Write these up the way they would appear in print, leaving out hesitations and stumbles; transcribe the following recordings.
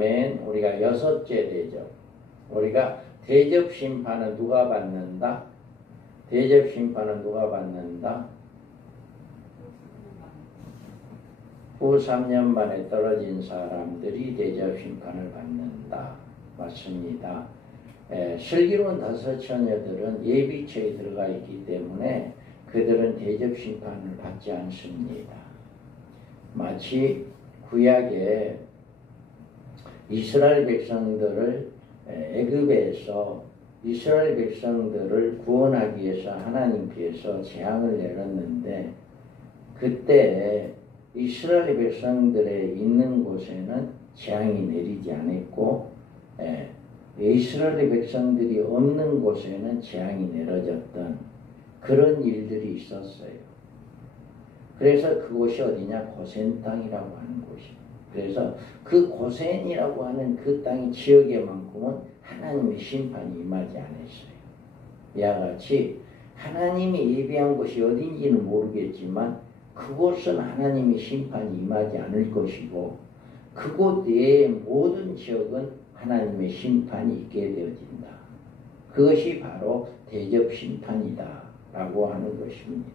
다음엔 우리가 여섯째 대접. 우리가 대접 심판은 누가 받는다? 대접 심판은 누가 받는다? 후 3년 만에 떨어진 사람들이 대접 심판을 받는다. 맞습니다. 슬기로운 다섯 처녀들은 예비처에 들어가 있기 때문에 그들은 대접 심판을 받지 않습니다. 마치 구약에 이스라엘 백성들을 애굽에서 이스라엘 백성들을 구원하기 위해서 하나님께서 재앙을 내렸는데 그때 이스라엘 백성들의 있는 곳에는 재앙이 내리지 않았고 이스라엘 백성들이 없는 곳에는 재앙이 내려졌던 그런 일들이 있었어요. 그래서 그곳이 어디냐? 고센 땅이라고 하는 곳이에요. 그래서 그 고센이라고 하는 그 땅의 지역에만큼은 하나님의 심판이 임하지 않았어요. 이와 같이 하나님이 예비한 곳이 어딘지는 모르겠지만 그곳은 하나님의 심판이 임하지 않을 것이고 그곳 외의 모든 지역은 하나님의 심판이 있게 되어진다. 그것이 바로 대접 심판이다 라고 하는 것입니다.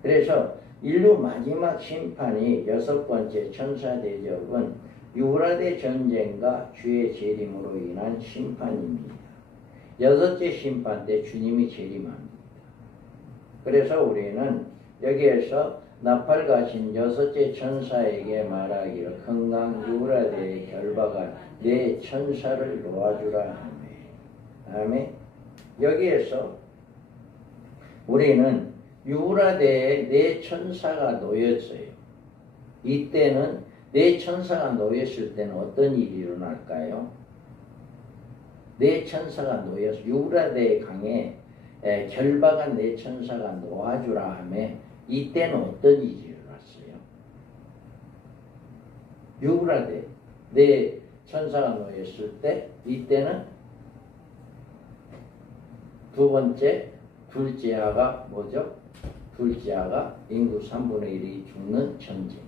그래서 인류 마지막 심판이 여섯 번째 천사 대접은 유브라데 전쟁과 주의 재림으로 인한 심판입니다. 여섯째 심판 때 주님이 재림합니다. 그래서 우리는 여기에서 나팔 가신 여섯째 천사에게 말하기를 건강 유브라데의 결박한 내 천사를 놓아주라 하매. 아멘. 여기에서 우리는 유브라데에 네 천사가 놓였어요. 이때는 네 천사가 놓였을 때는 어떤 일이 일어날까요? 네 천사가 놓여서 유브라데 강에 결박한 네 천사가 놓아주라 하며 이때는 어떤 일이 일어났어요? 유브라데 네 천사가 놓였을 때 이때는 두 번째 둘째 아가 뭐죠? 둘째 아가 인구 3분의 1이 죽는 전쟁.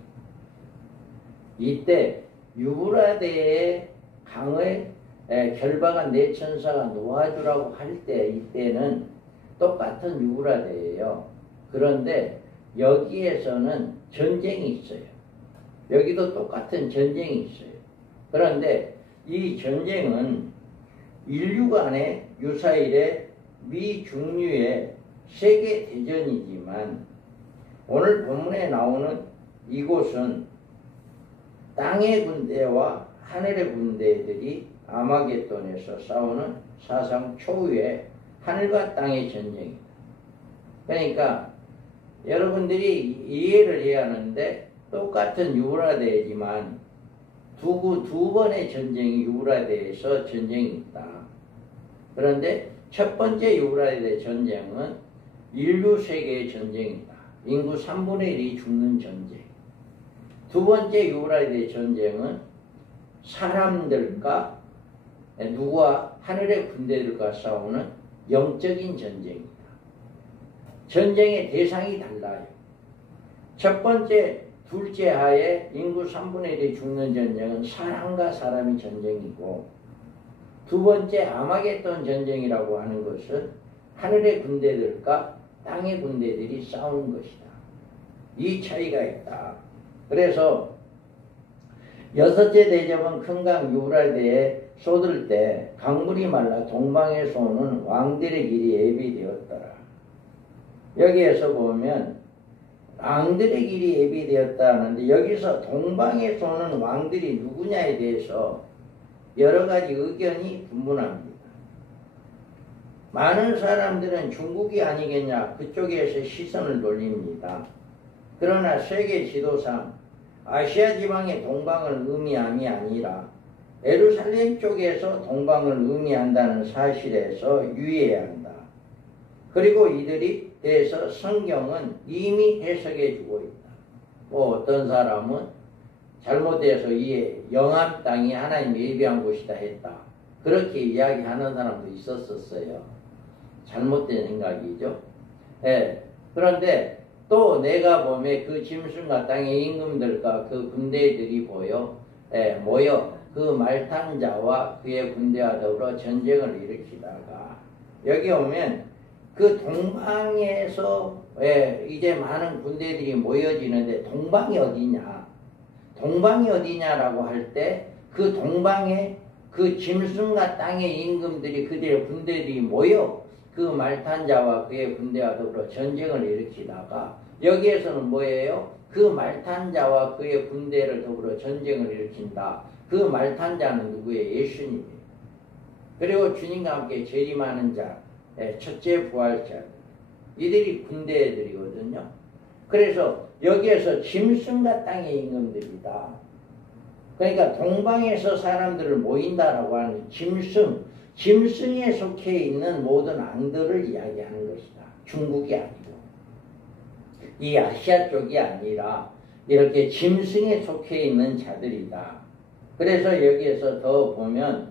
이때 유브라데의 강을 결박한 네 천사가 놓아주라고 할 때 이때는 똑같은 유브라데예요. 그런데 여기에서는 전쟁이 있어요. 여기도 똑같은 전쟁이 있어요. 그런데 이 전쟁은 인류 간의 유사일의 미중류의 세계 대전이지만 오늘 본문에 나오는 이곳은 땅의 군대와 하늘의 군대들이 아마겟돈에서 싸우는 사상 초유의 하늘과 땅의 전쟁입니다. 그러니까 여러분들이 이해를 해야 하는데 똑같은 유브라데이지만 두 번의 전쟁이 유브라데에서 전쟁이 있다. 그런데 첫 번째 유브라데 전쟁은 인류 세계의 전쟁이다. 인구 3분의 1이 죽는 전쟁. 두 번째 유브라데 전쟁은 사람들과 누구와 하늘의 군대들과 싸우는 영적인 전쟁입니다. 전쟁의 대상이 달라요. 첫 번째, 둘째 하에 인구 3분의 1이 죽는 전쟁은 사람과 사람의 전쟁이고 두 번째 아마겟돈 전쟁이라고 하는 것은 하늘의 군대들과 땅의 군대들이 싸우는 것이다. 이 차이가 있다. 그래서 여섯째 대접은 큰 강 유브라데에 쏟을 때 강물이 말라 동방에서 오는 왕들의 길이 예비되었더라. 여기에서 보면 왕들의 길이 예비되었다 하는데 여기서 동방에서 오는 왕들이 누구냐에 대해서 여러 가지 의견이 분분합니다. 많은 사람들은 중국이 아니겠냐 그쪽에서 시선을 돌립니다. 그러나 세계 지도상 아시아 지방의 동방을 의미함이 아니라 예루살렘 쪽에서 동방을 의미한다는 사실에서 유의해야 한다. 그리고 이들이 대해서 성경은 이미 해석해 주고 있다. 뭐 어떤 사람은 잘못해서 이 영암 땅이 하나님이 예비한 곳이다 했다. 그렇게 이야기하는 사람도 있었어요. 잘못된 생각이죠. 그런데 또 내가 보면 그 짐승과 땅의 임금들과 그 군대들이 모여 그 말탄 자와 그의 군대와 더불어 전쟁을 일으키다가 여기 오면 그 동방에서 이제 많은 군대들이 모여지는데 동방이 어디냐? 동방이 어디냐라고 할 때 그 동방에 그 짐승과 땅의 임금들이 그들의 군대들이 모여 그 말탄 자와 그의 군대와 더불어 전쟁을 일으키다가 여기에서는 뭐예요? 그 말탄 자와 그의 군대를 더불어 전쟁을 일으킨다. 그 말탄 자는 누구예요? 예수님이에요. 그리고 주님과 함께 재림하는 자, 첫째 부활자, 이들이 군대들이거든요. 그래서 여기에서 짐승과 땅의 임금들이다. 그러니까 동방에서 사람들을 모인다라고 하는 짐승에 속해 있는 모든 왕들을 이야기하는 것이다. 중국이 아니고 이 아시아 쪽이 아니라 이렇게 짐승에 속해 있는 자들이다. 그래서 여기에서 더 보면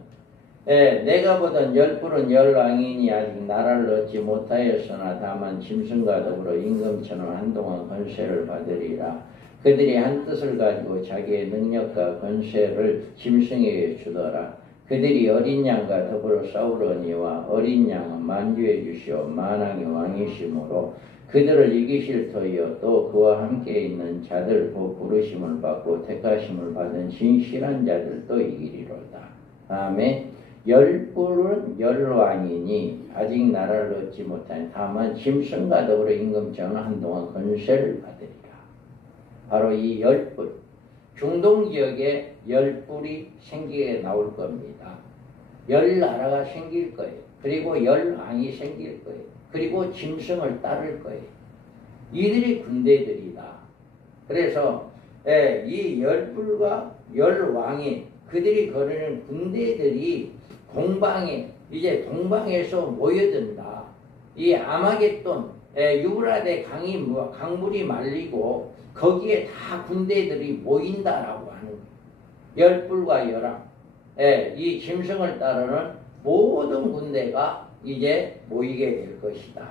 내가 보던 열불은 열왕이니 아직 나라를 얻지 못하였으나 다만 짐승과 더불어 임금처럼 한동안 권세를 받으리라. 그들이 한 뜻을 가지고 자기의 능력과 권세를 짐승에게 주더라. 그들이 어린 양과 더불어 싸우려니와 어린 양은 만주해 주시오 만왕의 왕이시므로 그들을 이기실 터이요 또 그와 함께 있는 자들 부르심을 받고 택하심을 받은 진실한 자들도 이기리로다. 아멘. 열불은 열왕이니 아직 나라를 얻지 못하니 다만 짐승과 더불어 임금처럼 한동안 권세를 받으리라. 바로 이 열불, 중동 지역에 열불이 생기게 나올 겁니다. 열 나라가 생길 거예요. 그리고 열왕이 생길 거예요. 그리고 짐승을 따를 거예요. 이들이 군대들이다. 그래서 이 열불과 열왕이 그들이 거르는 군대들이 동방에 이제 동방에서 모여든다. 이 아마겟돈 유브라데 강물이 말리고 거기에 다 군대들이 모인다라고 하는 거예요. 열불과 열왕, 이 짐승을 따르는 모든 군대가 이제 모이게 될 것이다.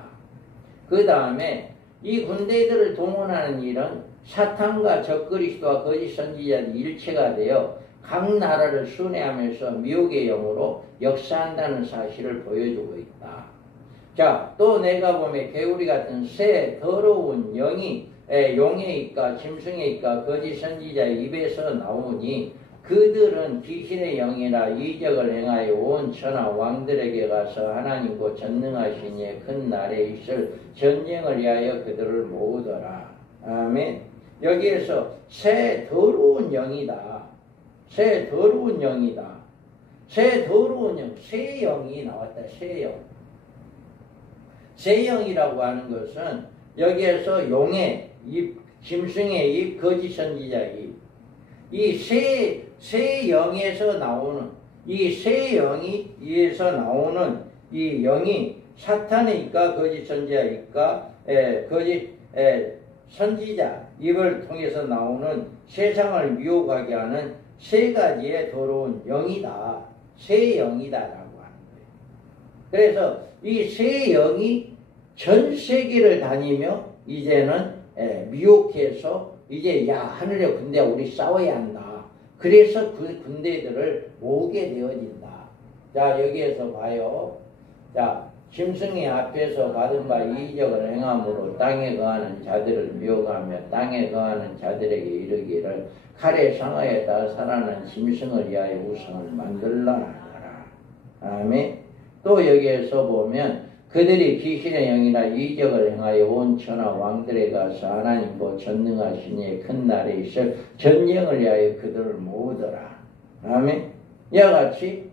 그 다음에 이 군대들을 동원하는 일은 사탄과 적그리스도와 거짓 선지자들이 일체가 되어 각 나라를 순회하면서 미혹의 영으로 역사한다는 사실을 보여주고 있다. 자, 또 내가 보면 개구리 같은 새 더러운 영이 용에 있까 짐승에 있까 거짓 선지자의 입에서 나오니 그들은 귀신의 영이라 이적을 행하여 온 천하 왕들에게 가서 하나님 곧 전능하신 이의 큰 날에 있을 전쟁을 위하여 그들을 모으더라. 아멘. 여기에서 새 더러운 영이다. 새 더러운 영이다. 새 더러운 영, 새 영이 나왔다. 새 영. 새 영이라고 하는 것은 여기에서 용의 입, 짐승의 입, 거짓 선지자의 입. 이 새 영에서 나오는 이 새 영이 이에서 나오는 이 영이 사탄의 입과 거짓 선지자의 입과 거짓 선지자 입을 통해서 나오는 세상을 미혹하게 하는 세 가지의 더러운 영이다. 새 영이다라고 하는 거예요. 그래서 이 새 영이 전 세계를 다니며 이제는 미혹해서 이제 야 하늘의 군대와 우리 싸워야 한다. 그래서 그 군대들을 모으게 되어진다. 자 여기에서 봐요. 자 짐승의 앞에서 받은 바 이적을 행함으로 땅에 거하는 자들을 미혹하며 땅에 거하는 자들에게 이르기를 칼의 상하에 따라 살아난 짐승을 위하여 우상을 만들라 하더라. 아멘. 또 여기에서 보면 그들이 귀신의 영이나 이적을 행하여 온 천하 왕들에 가서 하나님 곧 전능하신 이의 큰 날에 있을 전쟁을 위하여 그들을 모으더라. 아멘. 이와 같이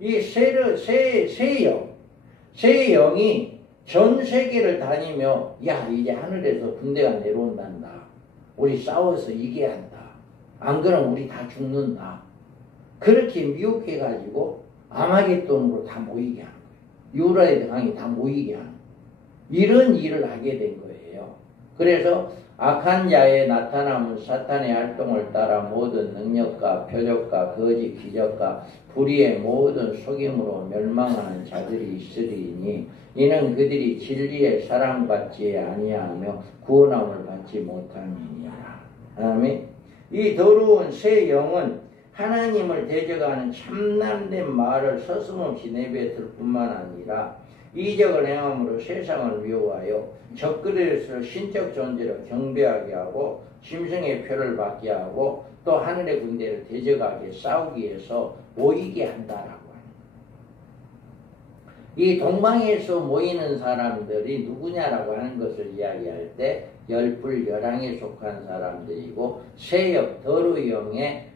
이 새 영이 전 세계를 다니며 야 이제 하늘에서 군대가 내려온단다. 우리 싸워서 이겨야 한다. 안 그러면 우리 다 죽는다. 그렇게 미혹해가지고 아마겟돈으로 다 모이게 하는 거예요. 유라의 강이 다 모이게 하는 거예요. 이런 일을 하게 된 거예요. 그래서 악한 자의 나타남은 사탄의 활동을 따라 모든 능력과 표적과 거짓 기적과 불의의 모든 속임으로 멸망하는 자들이 있으리니 이는 그들이 진리의 사랑받지 아니하며 구원함을 받지 못함이니라. 아멘. 이 더러운 새 영은 하나님을 대적하는 참남된 말을 서슴없이 내뱉을 뿐만 아니라 이적을 행함으로 세상을 미워하여 적그리스도를 신적 존재로 경배하게 하고 짐승의 표를 받게 하고 또 하늘의 군대를 대적하게 싸우기 위해서 모이게 한다라고 합니다. 이 동방에서 모이는 사람들이 누구냐라고 하는 것을 이야기할 때 열불 열왕에 속한 사람들이고 세역 더루영의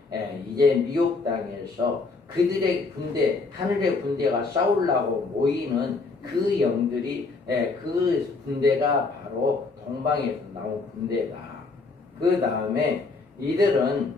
이제 미혹 당해서 그들의 군대, 하늘의 군대가 싸우려고 모이는 그 영들이, 그 군대가 바로 동방에서 나온 군대다. 그 다음에 이들은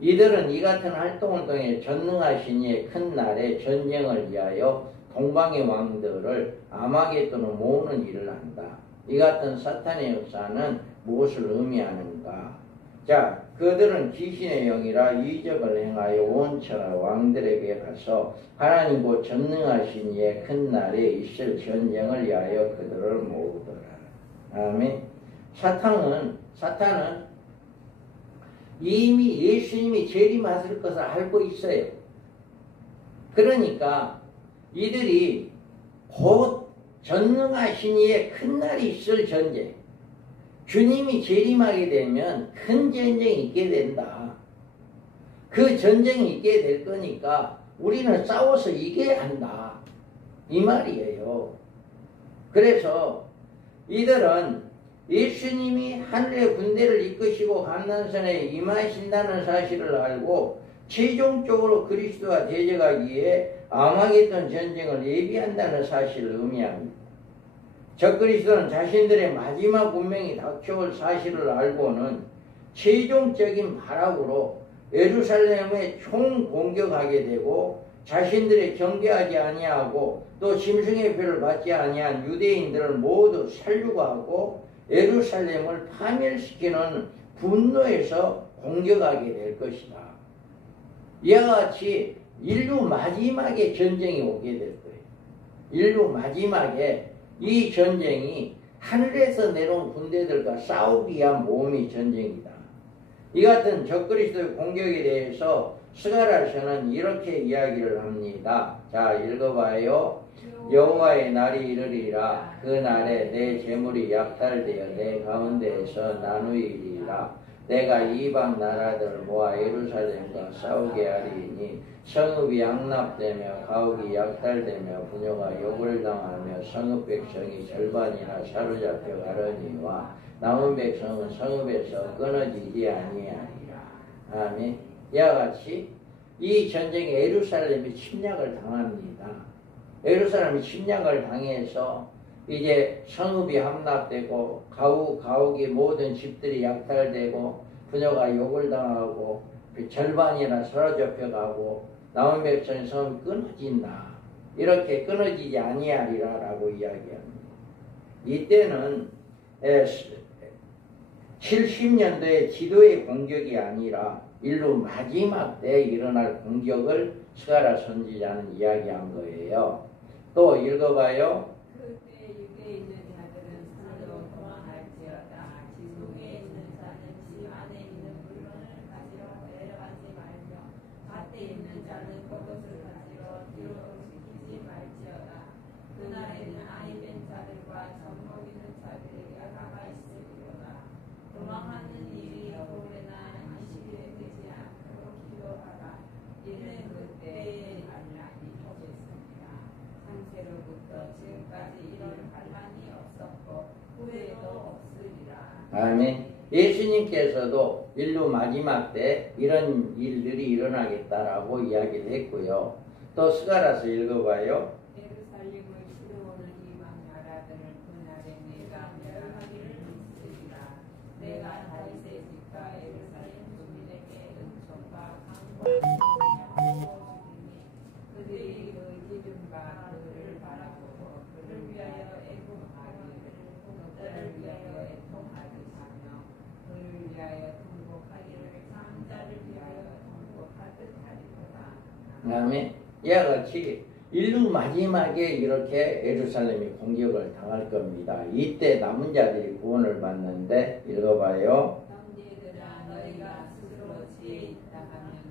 이 같은 활동을 통해 전능하신 이의 큰 날에 전쟁을 위하여 동방의 왕들을 아마겟돈으로 모으는 일을 한다. 이 같은 사탄의 역사는 무엇을 의미하는가? 자, 그들은 귀신의 영이라 이적을 행하여 온 천하 왕들에게 가서 하나님 곧 전능하신 이의 큰 날에 있을 전쟁을 위하여 그들을 모으더라. 아멘. 사탄은 이미 예수님이 재림하실 것을 알고 있어요. 그러니까 이들이 곧 전능하신 이의 큰 날이 있을 전쟁, 주님이 재림하게 되면 큰 전쟁이 있게 된다. 그 전쟁이 있게 될 거니까 우리는 싸워서 이겨야 한다. 이 말이에요. 그래서 이들은 예수님이 하늘의 군대를 이끄시고 감난산에 임하신다는 사실을 알고 최종적으로 그리스도와 대적하기에 아마겟돈 전쟁을 예비한다는 사실을 의미합니다. 적그리스도는 자신들의 마지막 운명이 닥쳐올 사실을 알고는 최종적인 발악으로 예루살렘에 총공격하게 되고 자신들의 경계하지 아니하고 또 짐승의 표를 받지 아니한 유대인들을 모두 살류하고 예루살렘을 파멸시키는 분노에서 공격하게 될 것이다. 이와 같이 인류 마지막에 전쟁이 오게 될 거예요. 인류 마지막에 이 전쟁이 하늘에서 내려온 군대들과 싸우기 위한 모험의 전쟁이다. 이 같은 적그리스도의 공격에 대해서 스가랴서는 이렇게 이야기를 합니다. 자, 읽어봐요. 여호와의 날이 이르리라. 그 날에 내 재물이 약탈되어 내 가운데에서 나누이리라. 내가 이방 나라들을 모아 예루살렘과 싸우게 하리니 성읍이 양납되며 가옥이 약탈되며 부녀가 욕을 당하며 성읍 백성이 절반이나 사로잡혀 가려니와 남은 백성은 성읍에서 끊어지지 아니하리라. 아멘. 이와 같이 이 전쟁에 예루살렘이 침략을 당합니다. 예루살렘이 침략을 당해서 이제 성읍이 함락되고 가옥이 모든 집들이 약탈되고 부녀가 욕을 당하고 절반이나 사로잡혀가고 남은 백성의 성읍이 끊어진다. 이렇게 끊어지지 아니하리라 라고 이야기합니다. 이때는 70년도의 지도의 공격이 아니라 인류 마지막 때 일어날 공격을 스가랴 선지자는 이야기한 거예요. 또 읽어봐요. 그때 육에 있는 자들은 산으로 도망할지어다. 지속에 있는 자는 집 안에 있는 물건을 가지러 내려가지 말며 밭에 있는 자는 겉옷을 가지러 뒤로 움직이지 말지어다. 그날에는 아이 된 자들과 젖 먹이는 자들에게 가가 있으리로다. 도망하는 일이 올해나 20일에 되지 않도록 기도하라. 이는 그때의 반란이 오겠습니다. 상세로부터 지금까지 이런 반란이 없었고 후에도 없으리라. 아멘. 예수님께서도 인류 마지막 때 이런 일들이 일어나겠다라고 이야기를 했고요. 또 스가랴서 읽어봐요. 예루살렘을 치러오는 이방 나라들을 그날에 내가 멸하기를 믿으리라. 내가 다윗의 집과 예루살렘 주민에게 은총과 강권을 주리니 그들이 그 기준과 그를 바라보고 그를 위하여 애국하기를 그들을 위하여 애통하듯 하며 그를 위하여 통곡하기를 장자를 위하여 통곡하듯 하리로다. 아멘. 이와 같이 인류 마지막에 이렇게 예루살렘이 공격을 당할 겁니다. 이때 남은 자들이 구원을 받는데 읽어봐요. 형제들아 너희가 스스로 지혜 있다 하면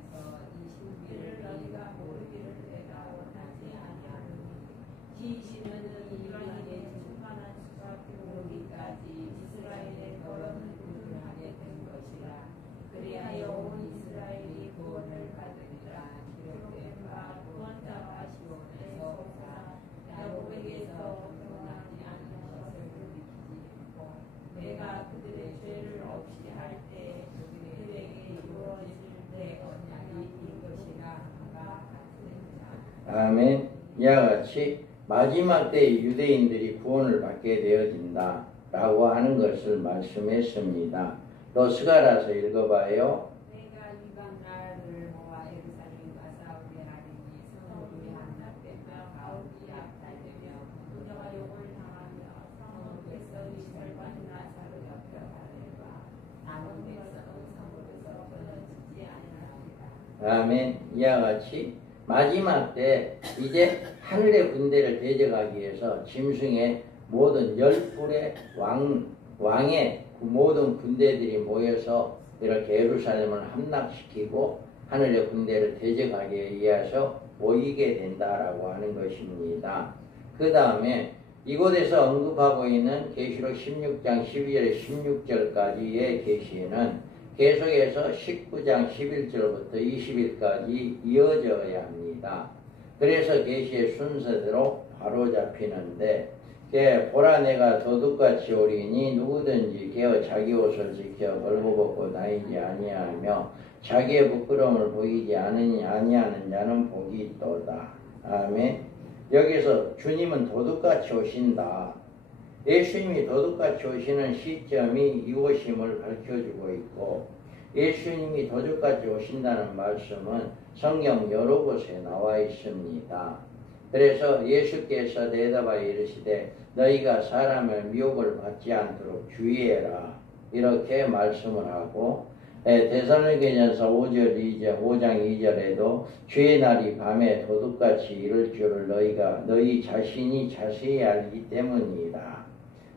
아멘. 이와 같이 마지막 때 유대인들이 구원을 받게 되어진다 라고 하는 것을 말씀했습니다. 또 스가랴서 읽어봐요. 내가 이방 나라를 모아 예루살렘과 싸우게 하리니 성읍이 함락되며 가옥이 압탈되며 그녀가 욕을 당하며 성읍에서 이스라엘과 나사로 엮여가리라. 남은 백성은 성읍에서 끊어지지 아니하리라. 아멘. 이와 같이 마지막 때 이제 하늘의 군대를 대적하기 위해서 짐승의 모든 열불의 왕의 그 모든 군대들이 모여서 이렇게 예루살렘을 함락시키고 하늘의 군대를 대적하기 위해서 모이게 된다라고 하는 것입니다. 그 다음에 이곳에서 언급하고 있는 계시록 16장 12절 16절까지의 계시는 계속해서 19장 11절부터 20일까지 이어져야 합니다. 그래서 계시의 순서대로 바로 잡히는데 보라 내가 도둑같이 오리니 누구든지 깨어 자기 옷을 지켜 벌거벗고 다니지 아니하며 자기의 부끄러움을 보이지 아니하는 자는 복이 있도다. 아멘. 여기서 주님은 도둑같이 오신다. 예수님이 도둑같이 오시는 시점이 이곳임을 밝혀주고 있고 예수님이 도둑같이 오신다는 말씀은 성경 여러 곳에 나와 있습니다. 그래서 예수께서 대답하여 이르시되 너희가 사람의 미혹을 받지 않도록 주의해라 이렇게 말씀을 하고 데살로니가전서 5장 2절에도 주의 날이 밤에 도둑같이 이를 줄을 너희 자신이 자세히 알기 때문이다.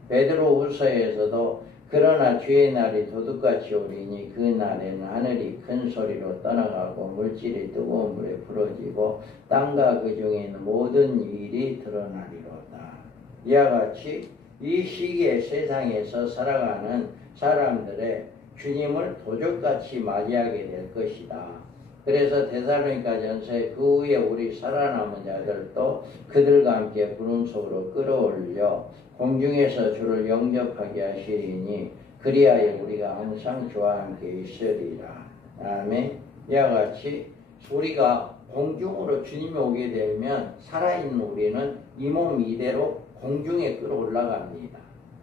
베드로후서에서도 그러나 주의 날이 도둑같이 오리니 그 날에는 하늘이 큰 소리로 떠나가고 물질이 뜨거운 물에 부러지고 땅과 그 중에 있는 모든 일이 드러나리로다. 이와 같이 이 시기의 세상에서 살아가는 사람들의 주님을 도둑같이 맞이하게 될 것이다. 그래서 데살로니가전서에 그 후에 우리 살아남은 자들도 그들과 함께 구름 속으로 끌어올려 공중에서 주를 영접하게 하시리니 그리하여 우리가 항상 주와 함께 있으리라. 아멘. 이와 같이 우리가 공중으로 주님이 오게 되면 살아있는 우리는 이 몸 이대로 공중에 끌어올라갑니다.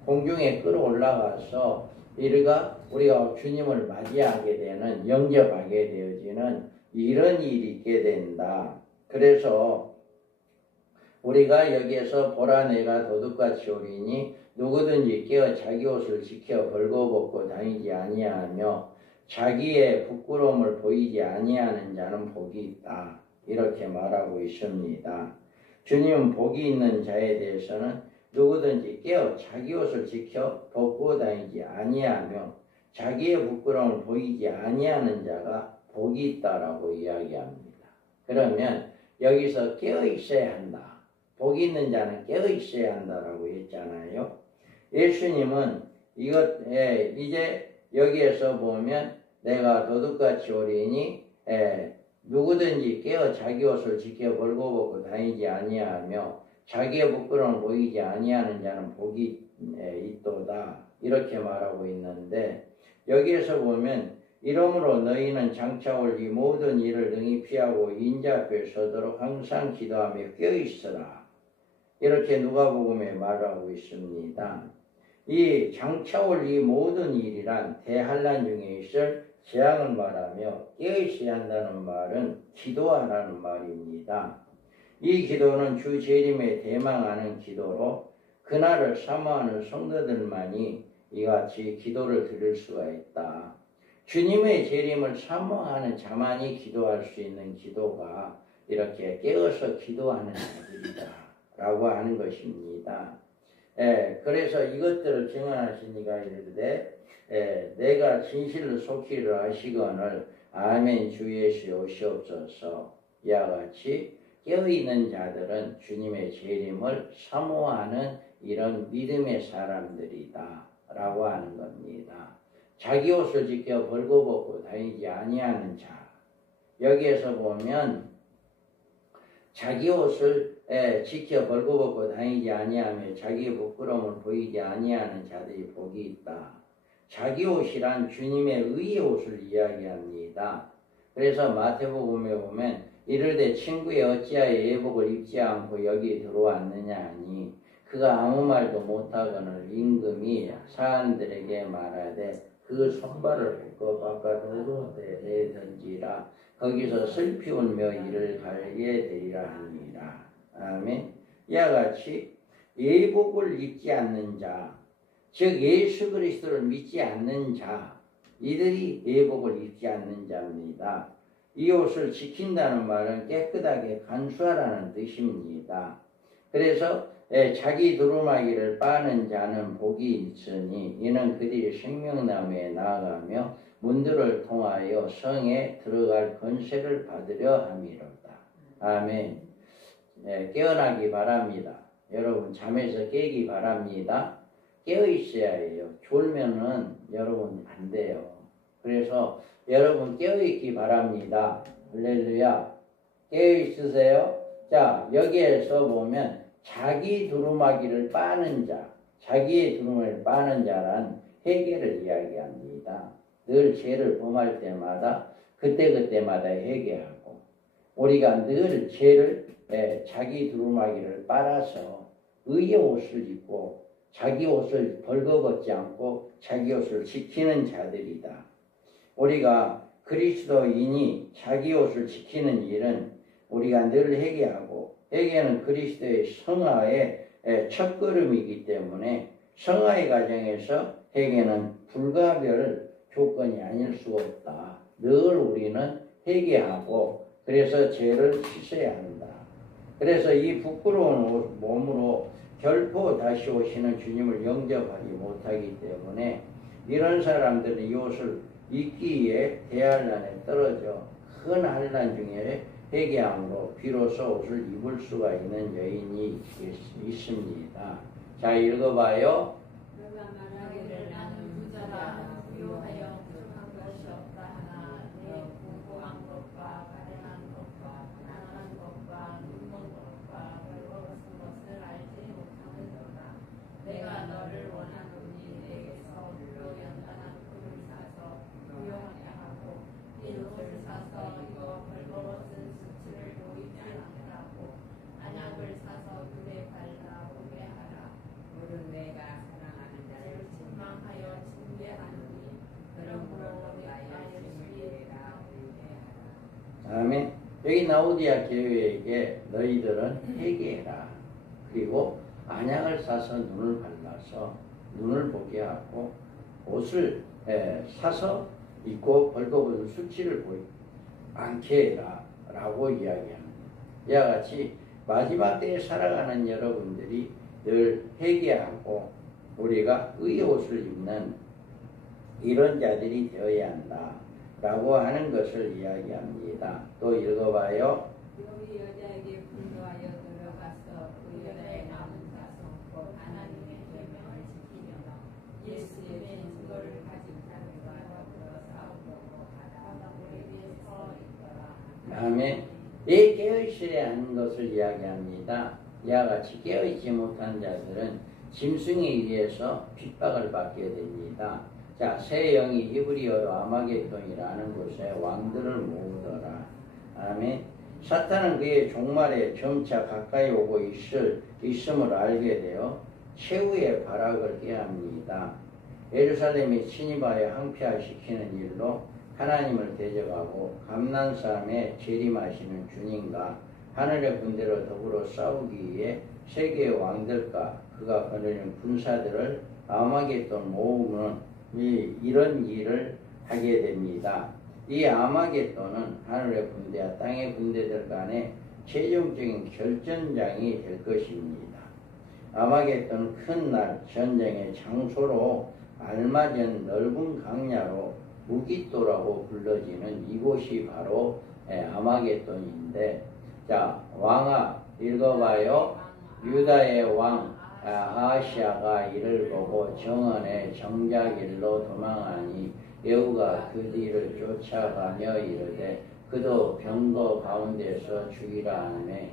공중에 끌어올라가서 우리가 주님을 맞이하게 되는 영접하게 되어지는 이런 일이 있게 된다. 그래서 우리가 여기에서 보라 내가 도둑같이 오리니 누구든지 깨어 자기 옷을 지켜 벌거벗고 다니지 아니하며 자기의 부끄러움을 보이지 아니하는 자는 복이 있다. 이렇게 말하고 있습니다. 주님은 복이 있는 자에 대해서는 누구든지 깨어 자기 옷을 지켜 벗고 다니지 아니하며 자기의 부끄러움을 보이지 아니하는 자가 복이 있다라고 이야기합니다. 그러면 여기서 깨어 있어야 한다. 복이 있는 자는 깨어 있어야 한다라고 했잖아요. 예수님은 이제 여기에서 보면 내가 도둑같이 오리니 누구든지 깨어 자기 옷을 지켜 벌거벗고 다니지 아니하며 자기의 부끄러움을 보이지 아니하는 자는 복이 있도다. 이렇게 말하고 있는데 여기에서 보면 이러므로 너희는 장차 올 이 모든 일을 능히 피하고 인자 앞에 서도록 항상 기도하며 깨어있으라. 이렇게 누가복음에 말하고 있습니다. 이 장차 올 이 모든 일이란 대환란 중에 있을 재앙을 말하며 깨어있어야 한다는 말은 기도하라는 말입니다. 이 기도는 주 재림에 대망하는 기도로 그날을 사모하는 성도들만이 이같이 기도를 드릴 수가 있다. 주님의 재림을 사모하는 자만이 기도할 수 있는 기도가 이렇게 깨어서 기도하는 자들이다 라고 하는 것입니다. 그래서 이것들을 증언하시니가 이르되 내가 진실로 속히를 하시거늘 아멘 주 예수 오시옵소서. 이와 같이 깨어있는 자들은 주님의 재림을 사모하는 이런 믿음의 사람들이다 라고 하는 겁니다. 자기 옷을 지켜 벌거벗고 다니지 아니하는 자. 여기에서 보면 자기 옷을 지켜 벌거벗고 다니지 아니하며 자기의 부끄러움을 보이지 아니하는 자들이 복이 있다. 자기 옷이란 주님의 의의 옷을 이야기합니다. 그래서 마태복음에 보면 이르되 친구여 어찌하여 예복을 입지 않고 여기 들어왔느냐 하니 그가 아무 말도 못하거늘 임금이 사람들에게 말하되 그 손발을 묶어 바깥으로 내던지라. 거기서 슬피 울며 이를 갈게 되리라 하니라. 아멘. 이와 같이 예복을 입지 않는 자, 즉 예수 그리스도를 믿지 않는 자, 이들이 예복을 입지 않는 자입니다. 이 옷을 지킨다는 말은 깨끗하게 간수하라는 뜻입니다. 그래서 자기 두루마기를 빠는 자는 복이 있으니 이는 그들이 생명나무에 나아가며 문들을 통하여 성에 들어갈 권세를 받으려 함이로다. 아멘. 깨어나기 바랍니다. 여러분 잠에서 깨기 바랍니다. 깨어 있어야 해요. 졸면은 여러분 안 돼요. 그래서 여러분 깨어 있기 바랍니다. 할렐루야. 깨어 있으세요? 자, 여기에서 보면 자기 두루마기를 빠는 자, 자기의 두루마기를 빠는 자란 회개를 이야기합니다. 늘 죄를 범할 때마다 그때마다 회개하고 우리가 늘 죄를 자기 두루마기를 빨아서 의의 옷을 입고 자기 옷을 벌거벗지 않고 자기 옷을 지키는 자들이다. 우리가 그리스도인이 자기 옷을 지키는 일은 우리가 늘 회개하고 회개는 그리스도의 성화의 첫걸음이기 때문에 성화의 과정에서 회개는 불가별 조건이 아닐 수 없다. 늘 우리는 회개하고 그래서 죄를 씻어야 한다. 그래서 이 부끄러운 몸으로 결코 다시 오시는 주님을 영접하지 못하기 때문에 이런 사람들은 이 옷을 입기에 대환란에 떨어져 큰 환란 중에 회개함으로 비로소 옷을 입을 수가 있는 여인이 있습니다. 자, 읽어봐요. 그가 말하기를 나는 부자라 부요하여 부족한 것이 없다 하나 내 공고한 것과 가련한 것과 가난한 것과 눈먼 것과 벌거벗은 것을 알지 못하는도다. 내가 너를 원하노니 내게서 로 연단한 풀을 사서 부요하게 하고 흰 옷을 사서 이거 벌거벗은 수치를 보이지 않게 하고 안약을 사서 눈에 발라 보게 하라. 물은 내가 사랑하는 자를 책망하여 징계하노니 그러므로 내가 예수에게가 보게 하라. 아멘. 여기 라오디아 교회에게 너희들은 회개해라. 그리고 안약을 사서 눈을 발라서 눈을 보게 하고 옷을 사서 입고 벌거벗은 수치를 보이지 않게 해라 라고 이야기합니다. 이와 같이 마지막 때에 살아가는 여러분들이 늘 회개하고 우리가 의의 옷을 입는 이런 자들이 되어야 한다 라고 하는 것을 이야기합니다. 또 읽어봐요. 여기 여자에게 분노하여 들어가서 그 여자의 남은 자손 곧 하나님의 계명을 지키며 예수의 증거를 가진 자들과 더불어 싸우려고 하다. 우리에게 서 있더라. 아멘. 깨어있으려 하는 것을 이야기합니다. 이와 같이 깨어있지 못한 자들은 짐승에 의해서 핍박을 받게 됩니다. 자, 새 영이 히브리어로 아마겟돈이라는 곳에 왕들을 모으더라. 아멘. 사탄은 그의 종말에 점차 가까이 오고 있음을 알게 되어 최후의 발악을 깨합니다. 예루살렘이 침입하여 항폐화시키는 일로 하나님을 대적하고 감난산에 재림하시는 주님과 하늘의 군대로 더불어 싸우기 위해 세계의 왕들과 그가 거느린 군사들을 아마겟돈 모으는 이런 일을 하게 됩니다. 이 아마겟돈은 하늘의 군대와 땅의 군대들 간의 최종적인 결전장이 될 것입니다. 아마겟돈은 큰 날 전쟁의 장소로 알맞은 넓은 강야로 무기또라고 불러지는 이곳이 바로 아마겟돈인데, 자, 왕아 읽어봐요. 유다의 왕 아하시아가 이를 보고 정원의 정작일로 도망하니 여우가 그 뒤를 쫓아가며 이르되 그도 병거 가운데서 죽이라 하매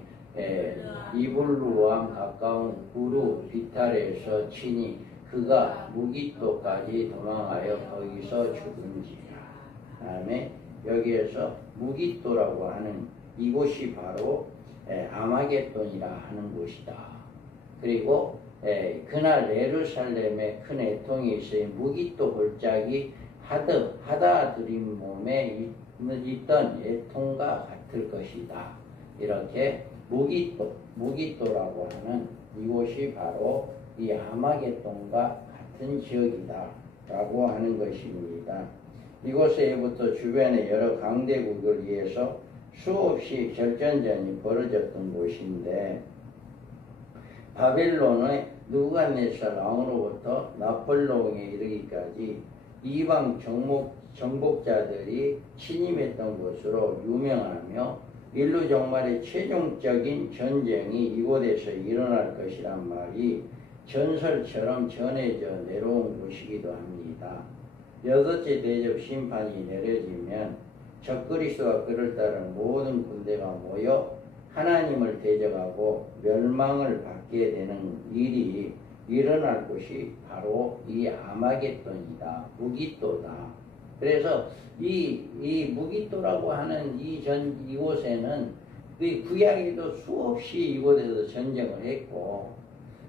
이블루와 가까운 구루 비탈에서 치니 그가 무기또까지 도망하여 거기서 죽은지라. 다음에 여기에서 무기또라고 하는 이곳이 바로 아마겟돈이라 하는 곳이다. 그리고 그날 예루살렘에 큰 애통이 있어요. 무기또 골짜기 하다드림 몸에 있던 애통과 같을 것이다. 이렇게 무기또라고 하는 이곳이 바로 이 아마겟돈과 같은 지역이다 라고 하는 것입니다. 이곳에부터 주변의 여러 강대국을 위해서 수없이 결전전이 벌어졌던 곳인데, 바벨론의 느부갓네살 왕으로부터 나폴레옹에 이르기까지 이방 정복자들이 침입했던 곳으로 유명하며, 인류종말의 최종적인 전쟁이 이곳에서 일어날 것이란 말이 전설처럼 전해져 내려온 곳이기도 합니다. 여섯째 대접 심판이 내려지면 적그리스도와 그를 따른 모든 군대가 모여 하나님을 대적하고 멸망을 받게 되는 일이 일어날 곳이 바로 이 아마겟돈이다. 무기또다. 그래서 이 무기또라고 하는 이곳에는 그 구약에도 수없이 이곳에서 전쟁을 했고,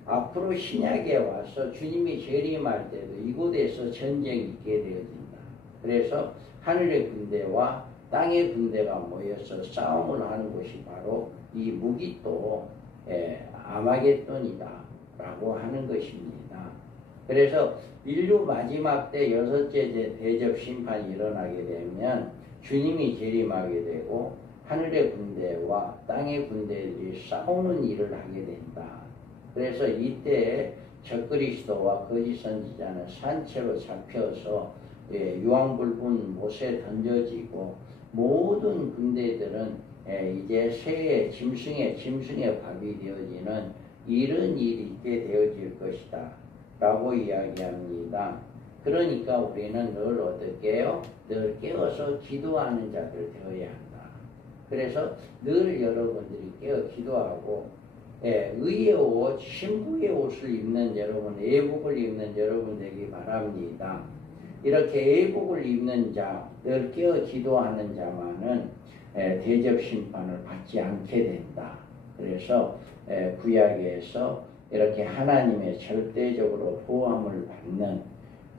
앞으로 신약에 와서 주님이 재림할 때도 이곳에서 전쟁이 있게 되어진다. 그래서 하늘의 군대와 땅의 군대가 모여서 싸움을 하는 곳이 바로 이 무기또 아마겟돈이다 라고 하는 것입니다. 그래서 인류 마지막 때 여섯째 대접 심판이 일어나게 되면 주님이 재림하게 되고 하늘의 군대와 땅의 군대들이 싸우는 일을 하게 된다. 그래서 이때 적그리스도와 거짓 선지자는 산채로 잡혀서 유황불분 못에 던져지고, 모든 군대들은 이제 새의 짐승의 밥이 되어지는 이런 일이 있게 되어질 것이다 라고 이야기합니다. 그러니까 우리는 늘 어떻게 해요? 늘 깨어서 기도하는 자들 되어야 한다. 그래서 늘 여러분들이 깨어 기도하고, 의의 옷, 신부의 옷을 입는 여러분, 예복을 입는 여러분 되기 바랍니다. 이렇게 예복을 입는 자, 늘 깨어 기도하는 자만은 대접 심판을 받지 않게 된다. 그래서 구약에서 이렇게 하나님의 절대적으로 보호함을 받는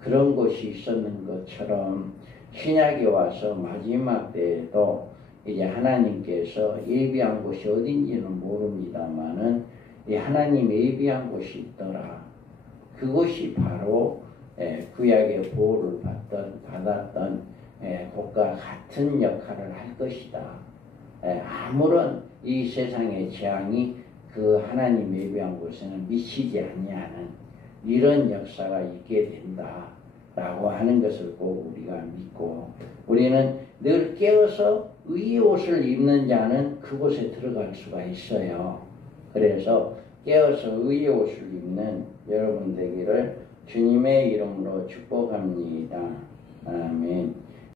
그런 것이 있었는 것처럼 신약에 와서 마지막 때에도 이제 하나님께서 예비한 곳이 어딘지는 모릅니다만은 이 하나님 예비한 곳이 있더라. 그것이 바로 구약의 보호를 받았던 곳과 같은 역할을 할 것이다. 아무런 이 세상의 재앙이 그 하나님 예비한 곳에는 미치지 아니하는 이런 역사가 있게 된다 라고 하는 것을 꼭 우리가 믿고, 우리는 늘 깨어서 의의 옷을 입는 자는 그곳에 들어갈 수가 있어요. 그래서 깨어서 의의 옷을 입는 여러분 되기를 주님의 이름으로 축복합니다. 아멘.